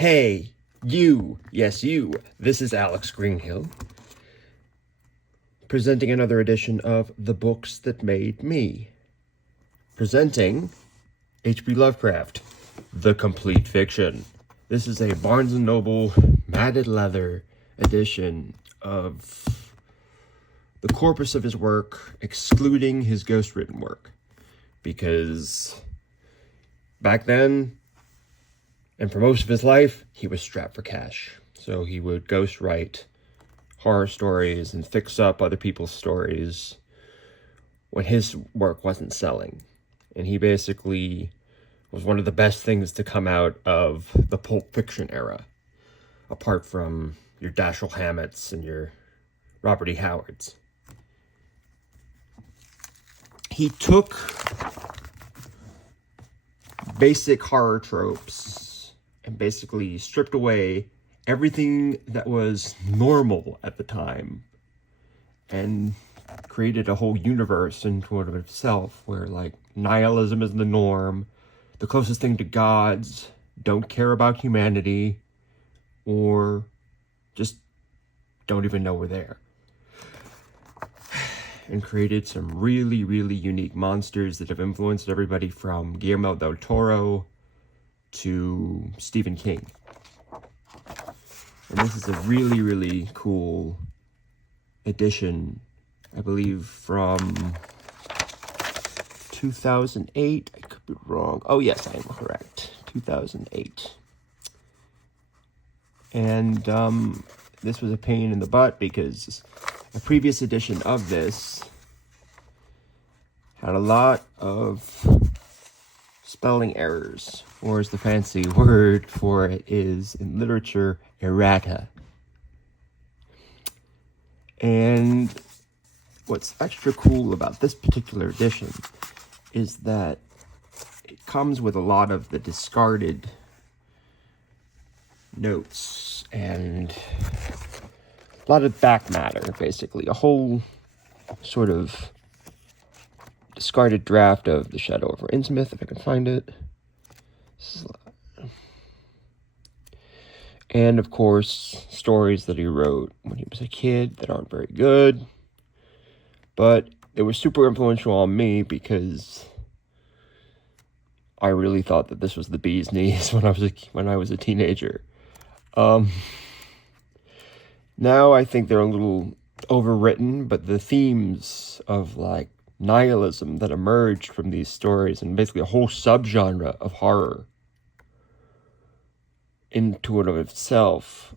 Hey, you, yes you, this is Alex Greenhill, presenting another edition of The Books That Made Me, presenting HP Lovecraft, The Complete Fiction. This is a Barnes & Noble matted leather edition of the corpus of his work, excluding his ghostwritten work, because back then, and for most of his life, he was strapped for cash. So he would ghostwrite horror stories and fix up other people's stories when his work wasn't selling. And he basically was one of the best things to come out of the Pulp Fiction era, apart from your Dashiell Hammetts and your Robert E. Howards. He took basic horror tropes and basically stripped away everything that was normal at the time and created a whole universe into and of itself where, like, nihilism is the norm, the closest thing to gods don't care about humanity or just don't even know we're there. And created some really, really unique monsters that have influenced everybody from Guillermo del Toro to Stephen King. And this is a really, really cool edition, I believe from 2008. I could be wrong. Oh, yes, I am correct. 2008. And this was a pain in the butt because a previous edition of this had a lot of spelling errors, or as the fancy word for it is in literature, errata. And what's extra cool about this particular edition is that it comes with a lot of the discarded notes and a lot of back matter, basically. A whole sort of discarded draft of The Shadow over Innsmouth, if I can find it. And, of course, stories that he wrote when he was a kid that aren't very good. But they were super influential on me because I really thought that this was the bee's knees when I was a teenager. Now I think they're a little overwritten, but the themes of, like, nihilism that emerged from these stories, and basically a whole subgenre of horror into and of itself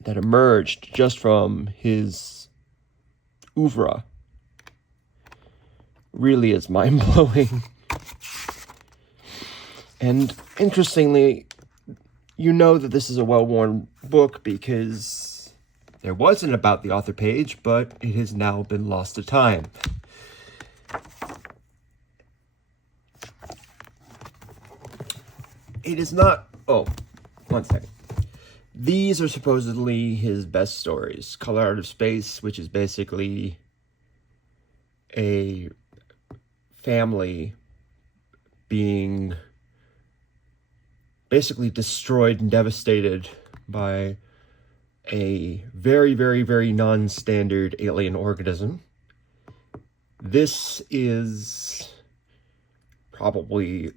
that emerged just from his oeuvre, really is mind-blowing. And interestingly, you know that this is a well-worn book because there wasn't about the author page, but it has now been lost to time. It is not... Oh, one second. These are supposedly his best stories. Color Out of Space, which is basically a family being basically destroyed and devastated by a very, very, very non-standard alien organism. This is probably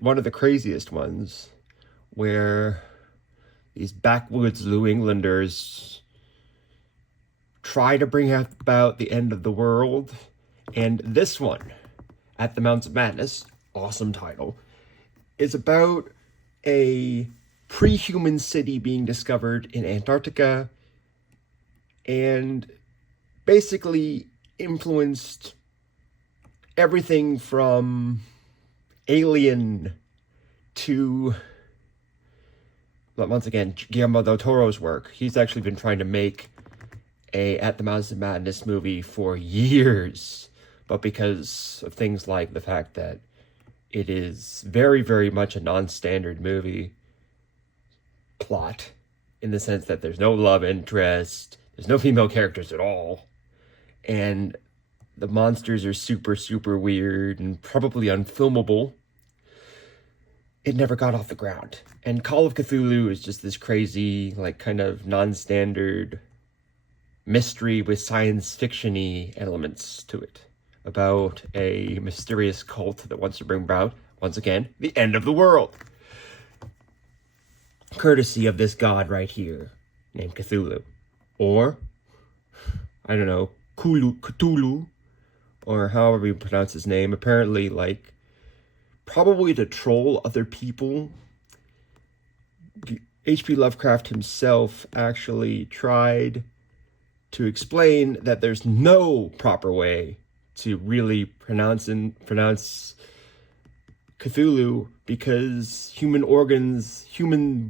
one of the craziest ones, where these backwoods New Englanders try to bring about the end of the world. And this one, At the Mountains of Madness, awesome title, is about a pre-human city being discovered in Antarctica and basically influenced everything from Alien to, once again, Guillermo del Toro's work. He's actually been trying to make a At the Mountains of Madness movie for years, but because of things like the fact that it is very, very much a non-standard movie plot, in the sense that there's no love interest, there's no female characters at all, and the monsters are super, super weird and probably unfilmable. it never got off the ground. And Call of Cthulhu is just this crazy, like, kind of non-standard mystery with science fiction-y elements to it, about a mysterious cult that wants to bring about, once again, the end of the world. Courtesy of this god right here, named Cthulhu. Or, I don't know, Cthulhu, or however you pronounce his name. Apparently, like, probably to troll other people. HP Lovecraft himself actually tried to explain that there's no proper way to really pronounce Cthulhu, because human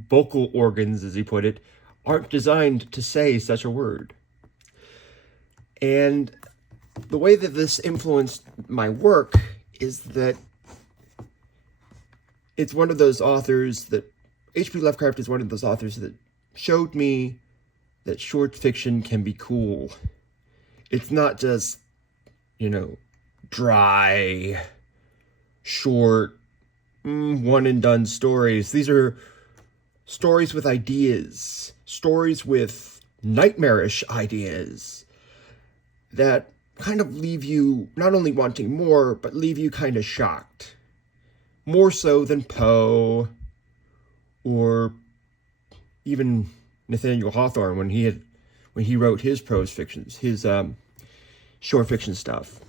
vocal organs, as he put it, aren't designed to say such a word. And the way that this influenced my work is that it's one of those authors that, H.P. Lovecraft is one of those authors that showed me that short fiction can be cool. It's not just, dry, short, one-and-done stories. These are stories with ideas, stories with nightmarish ideas that kind of leave you not only wanting more, but leave you kind of shocked. More so than Poe or even Nathaniel Hawthorne when he wrote his prose fictions, his short fiction stuff.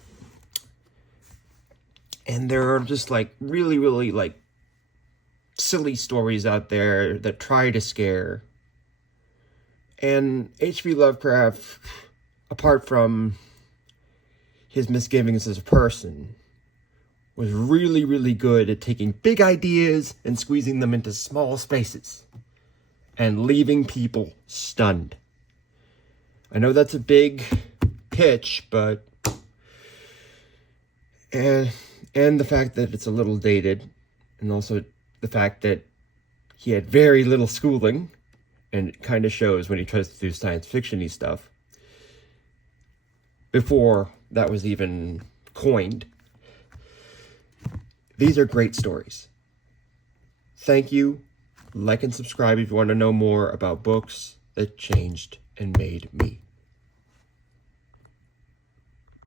And there are just like really, really like silly stories out there that try to scare. And H.P. Lovecraft, apart from his misgivings as a person, was really, really good at taking big ideas and squeezing them into small spaces and leaving people stunned. I know that's a big pitch, but and the fact that it's a little dated, and also the fact that he had very little schooling, and it kind of shows when he tries to do science fiction-y stuff before that was even coined. These are great stories. Thank you. Like and subscribe if you want to know more about books that changed and made me.